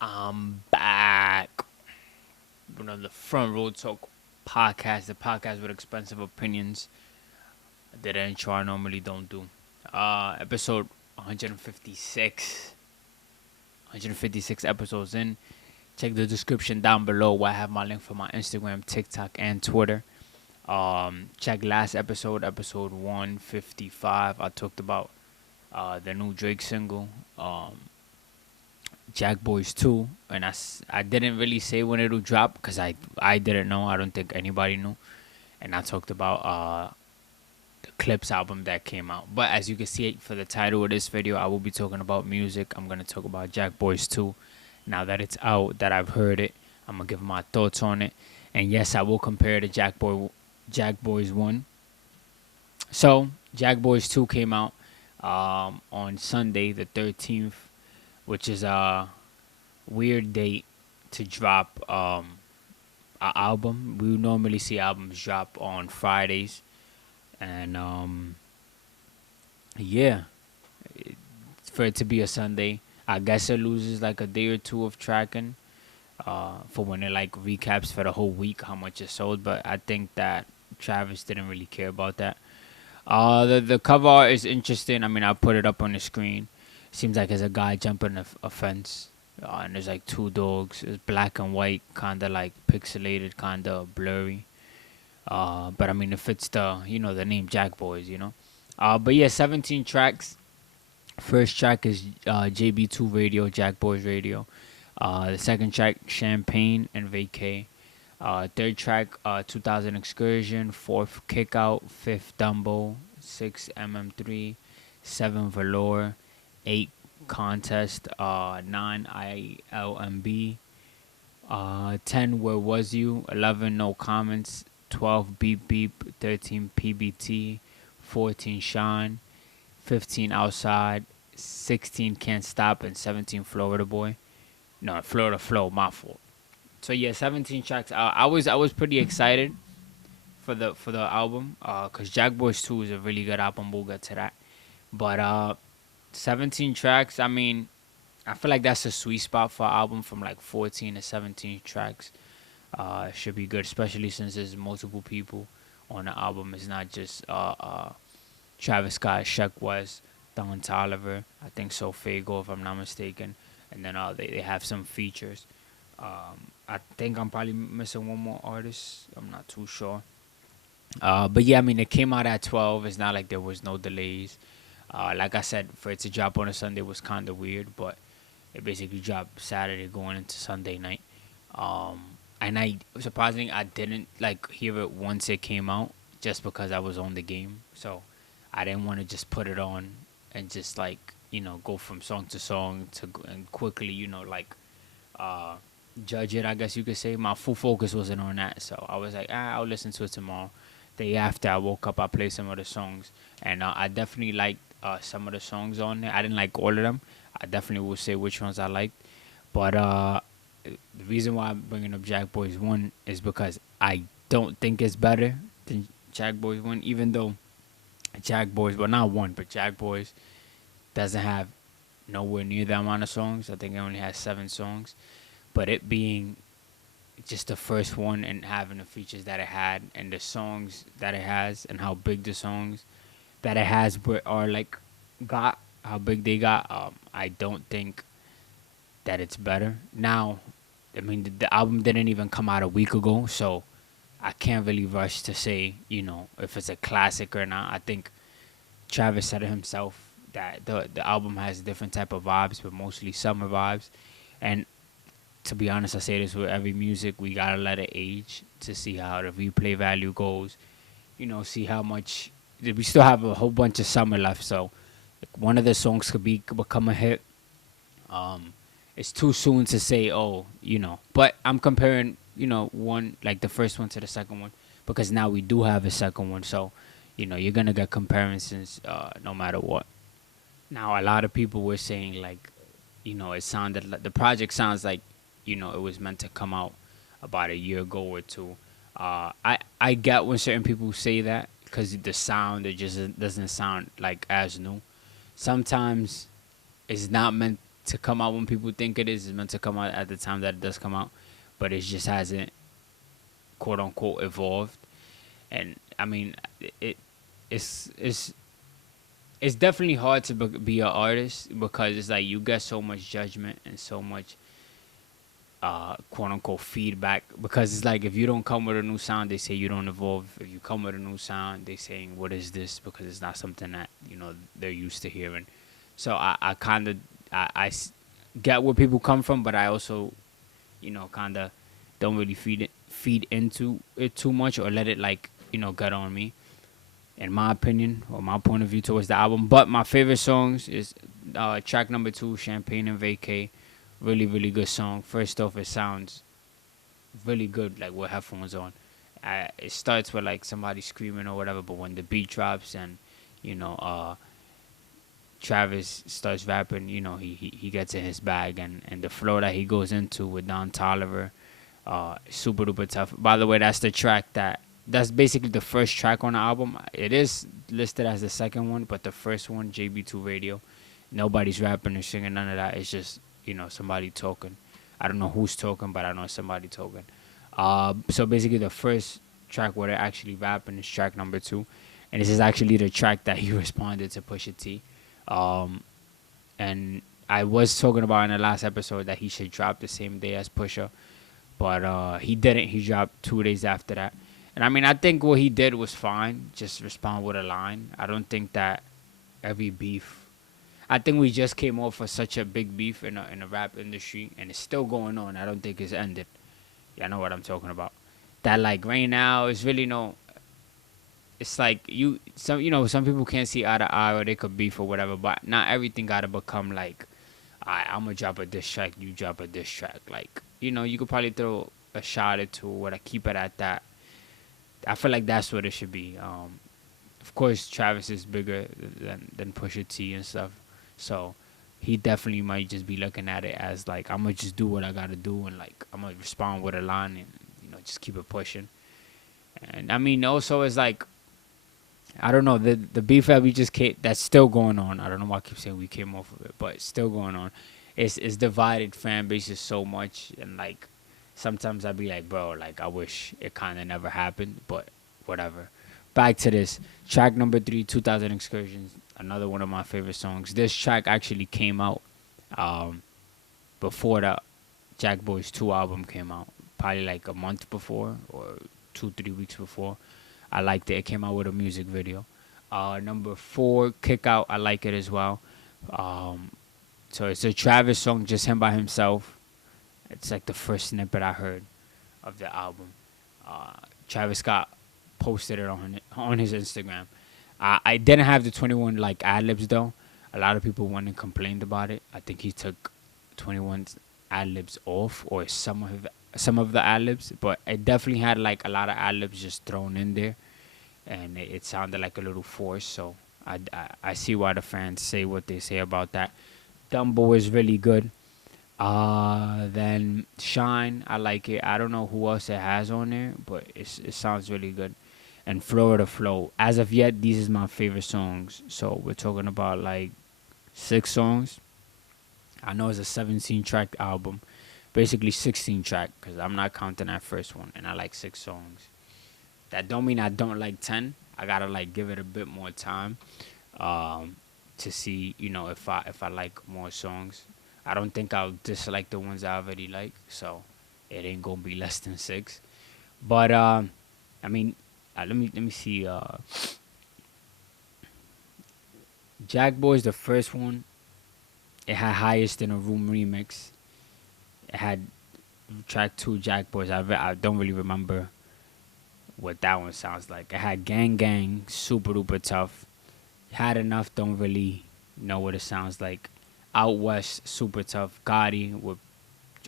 I'm back. The Front Row Talk podcast, the podcast with expensive opinions. I did an intro I normally don't do. Episode 156. 156 episodes in. Check the description down below where I have my link for my Instagram, TikTok, and Twitter. Check last episode 155. I talked about the new Drake single. Jackboys 2, and I didn't really say when it'll drop because I didn't know. I don't think anybody knew. And I talked about the Clips album that came out. But as you can see for the title of this video, I will be talking about music. I'm going to talk about Jackboys 2. Now that it's out, that I've heard it, I'm going to give my thoughts on it. And yes, I will compare to Jackboys 1. So, Jackboys 2 came out on Sunday, the 13th, which is weird date to drop an album. We normally see albums drop on Fridays, and yeah, for it to be a Sunday, I guess it loses like a day or two of tracking for when it like recaps for the whole week how much it sold. But I think that Travis didn't really care about that. The cover art is interesting. I mean, I put it up on the screen. Seems like there's a guy jumping a fence, and there's like two dogs. It's black and white, kind of like pixelated, kind of blurry. But I mean, it fits the name Jackboys. But yeah, 17 tracks. First track is JB2 Radio, Jackboys Radio. The second track, Champagne and Vacay. Third track, 2000 Excursion. Fourth, Kickout. Fifth, Dumbo. Six, MM3. Seven, Velour. 8, Contest. 9, ILMB. 10, Where Was You? 11, No Comments. 12, Beep Beep. 13, PBT. 14, Shine. 15, Outside. 16, Can't Stop. And 17, Florida Boy. No, Florida Flow, my fault. So yeah, 17 tracks. I was pretty excited for the album because Jackboys 2 is a really good album. We'll get to that. But 17 tracks, I mean, I feel like that's a sweet spot for an album from like 14 to 17 tracks. Should be good, especially since there's multiple people on the album. It's not just Travis Scott, Sheck West, Don Toliver, I think Sofago, if I'm not mistaken. And then they have some features. I think I'm probably missing one more artist. I'm not too sure. But yeah, I mean, it came out at 12. It's not like there was no delays. Like I said, for it to drop on a Sunday was kind of weird, but it basically dropped Saturday going into Sunday night. And surprisingly, I didn't like hear it once it came out, just because I was on the game. So I didn't want to just put it on and just like go from song to song and quickly judge it. I guess you could say my full focus wasn't on that, so I was like, I'll listen to it tomorrow. Day after I woke up, I played some of the songs, and I definitely liked some of the songs on there. I didn't like all of them. I definitely will say which ones I liked, but the reason why I'm bringing up Jackboys 1 is because I don't think it's better than Jackboys 1, even though Jackboys, well, not 1, but Jackboys doesn't have nowhere near that amount of songs. I think it only has 7 songs, but it being just the first one and having the features that it had and the songs that it has and how big the songs that it has are like got how big they got. I don't think that it's better. Now, I mean, the album didn't even come out a week ago, so I can't really rush to say if it's a classic or not. I think Travis said it himself that the album has different type of vibes, but mostly summer vibes. And to be honest, I say this with every music, we gotta let it age to see how the replay value goes. See how much we still have a whole bunch of summer left. So one of the songs could become a hit. It's too soon to say, but I'm comparing, one like the first one to the second one because now we do have a second one. So, you're gonna get comparisons no matter what. Now, a lot of people were saying like, it sounded like the project sounds like, it was meant to come out about a year ago or two. I get when certain people say that because the sound it just doesn't sound like as new. Sometimes it's not meant to come out when people think it is. It's meant to come out at the time that it does come out, but it just hasn't, quote unquote, evolved. And I mean, it it's it's it's definitely hard to be an artist because it's like you get so much judgment and so much quote unquote feedback, because it's like if you don't come with a new sound, they say you don't evolve. If you come with a new sound, they saying what is this, because it's not something that they're used to hearing. So I kind of get where people come from, but I also kind of don't really feed into it too much, or let it like get on me, in my opinion, or my point of view towards the album. But my favorite songs is track number 2, Champagne and Vacay. Really, really good song. First off, it sounds really good, like with headphones on. It starts with like somebody screaming or whatever, but when the beat drops and you know, uh, Travis starts rapping, he gets in his bag, and the flow that he goes into with Don Tolliver, super duper tough. By the way, that's basically the first track on the album. It is listed as the second one, but the first one, JB2 Radio, nobody's rapping or singing, none of that. It's just somebody talking. I don't know who's talking, but I know somebody talking. So basically, the first track where they're actually rapping is track number 2, and this is actually the track that he responded to Pusha T. And I was talking about in the last episode that he should drop the same day as Pusha, but he didn't. He dropped 2 days after that. And I mean, I think what he did was fine. Just respond with a line. I don't think that every beef. I think we just came off of such a big beef in the rap industry, and it's still going on. I don't think it's ended. Yeah, I know what I'm talking about. That like right now is really no. It's like some people can't see eye to eye, or they could beef or whatever. But not everything gotta become like, alright, I'm gonna drop a diss track, you drop a diss track. Like you could probably throw a shot or two, or keep it at that. I feel like that's what it should be. Of course, Travis is bigger than Pusha T and stuff, so he definitely might just be looking at it as like, I'm gonna just do what I gotta do, and like I'm gonna respond with a line, and just keep it pushing. And I mean, also it's like, I don't know, the beef that we just came, that's still going on. I don't know why I keep saying we came off of it, but it's still going on. It's divided fan bases so much, and like sometimes I'd be like, bro, like I wish it kind of never happened, but whatever. Back to this track number 3, 2000 Excursions, another one of my favorite songs. This track actually came out before the Jackboys 2 album came out, probably like a month before or 2-3 weeks before. I liked it. It came out with a music video. Number 4, Kick Out. I like it as well. So it's a Travis song, just him by himself. It's like the first snippet I heard of the album. Travis Scott posted it on his Instagram. I didn't have the 21 like ad libs though. A lot of people went and complained about it. I think he took 21's ad libs off, or some of the ad libs, but it definitely had like a lot of ad libs just thrown in there, and it sounded like a little forced. So I see why the fans say what they say about that. Dumbo is really good. Then Shine, I like it. I don't know who else it has on there, but it sounds really good. And Florida Flow. As of yet, these is my favorite songs. So we're talking about like 6 songs. I know it's a 17-track album, basically 16 track, because I'm not counting that first one, and I like 6 songs. That don't mean I don't like 10. I gotta like give it a bit more time, to see if I like more songs. I don't think I'll dislike the ones I already like, so it ain't gonna be less than 6. But I mean, let me see. Jackboys, the first one, it had Highest in a Room remix. It had track 2, Jackboys. I don't really remember what that one sounds like. It had Gang Gang, super duper tough. Had Enough, don't really know what it sounds like. Out West, super tough. Gotti with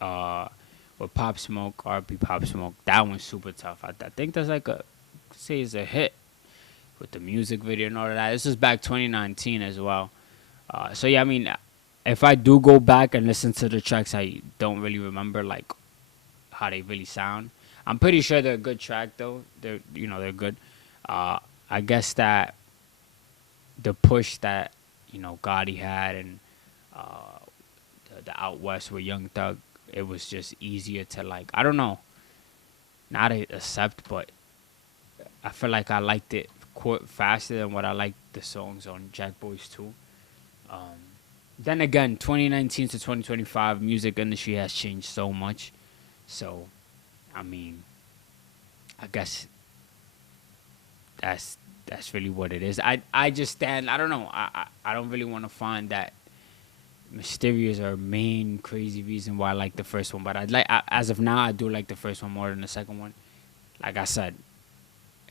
Pop Smoke, RP Pop Smoke. That one's super tough. I think that's like say it's a hit with the music video and all of that. This is back 2019 as well. So yeah, I mean, if I do go back and listen to the tracks, I don't really remember like how they really sound. I'm pretty sure they're a good track though. They're good. I guess that the push that Gotti had, and the out west with Young Thug, it was just easier to like. I don't know, not accept, but I feel like I liked it faster than what I liked the songs on Jackboys too. Um, then again, 2019 to 2025, music industry has changed so much. So, I mean, I guess that's really what it is. I just stand. I don't know. I don't really want to find that mysterious or main crazy reason why I like the first one. But as of now, I do like the first one more than the second one. Like I said,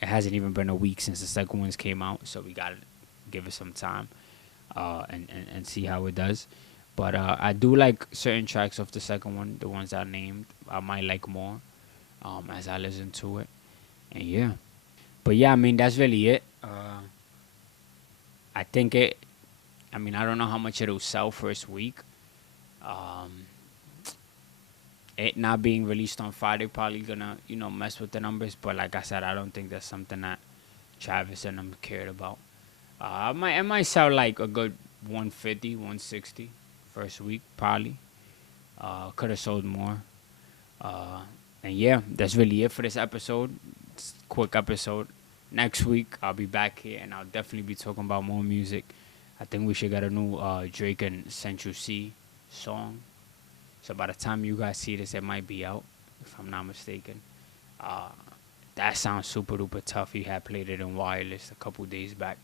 it hasn't even been a week since the second one's came out, so we gotta give it some time, and see how it does. But I do like certain tracks of the second one, the ones I named. I might like more, as I listen to it, and yeah. But yeah, I mean that's really it. I think it. I mean, I don't know how much it'll sell first week. Um, it not being released on Friday probably gonna mess with the numbers. But like I said, I don't think that's something that Travis and them cared about. It might sell like a good 150, 160 first week probably. Could have sold more. Uh, and yeah, that's really it for this episode. It's a quick episode. Next week I'll be back here and I'll definitely be talking about more music. I think we should get a new Drake and Central C song. So by the time you guys see this, it might be out, if I'm not mistaken. Uh, that sounds super duper tough. He had played it in Wireless a couple days back.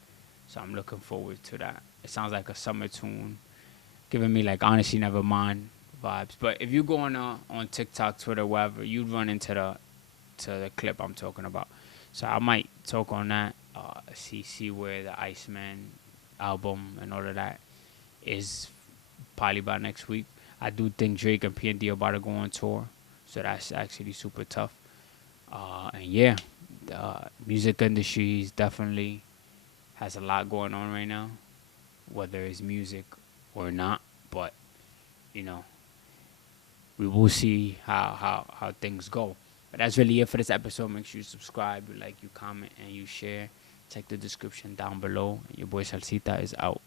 So I'm looking forward to that. It sounds like a summer tune, giving me like Honestly Nevermind vibes. But if you go on TikTok, Twitter, wherever, you'd run into the clip I'm talking about. So I might talk on that. See where the Iceman album and all of that is probably by next week. I do think Drake and P&D are about to go on tour, so that's actually super tough. And yeah, the music industry is definitely has a lot going on right now, whether it's music or not. But you know, we will see how things go. But that's really it for this episode. Make sure you subscribe, you like, you comment, and you share. Check the description down below. Your boy Salsita is out.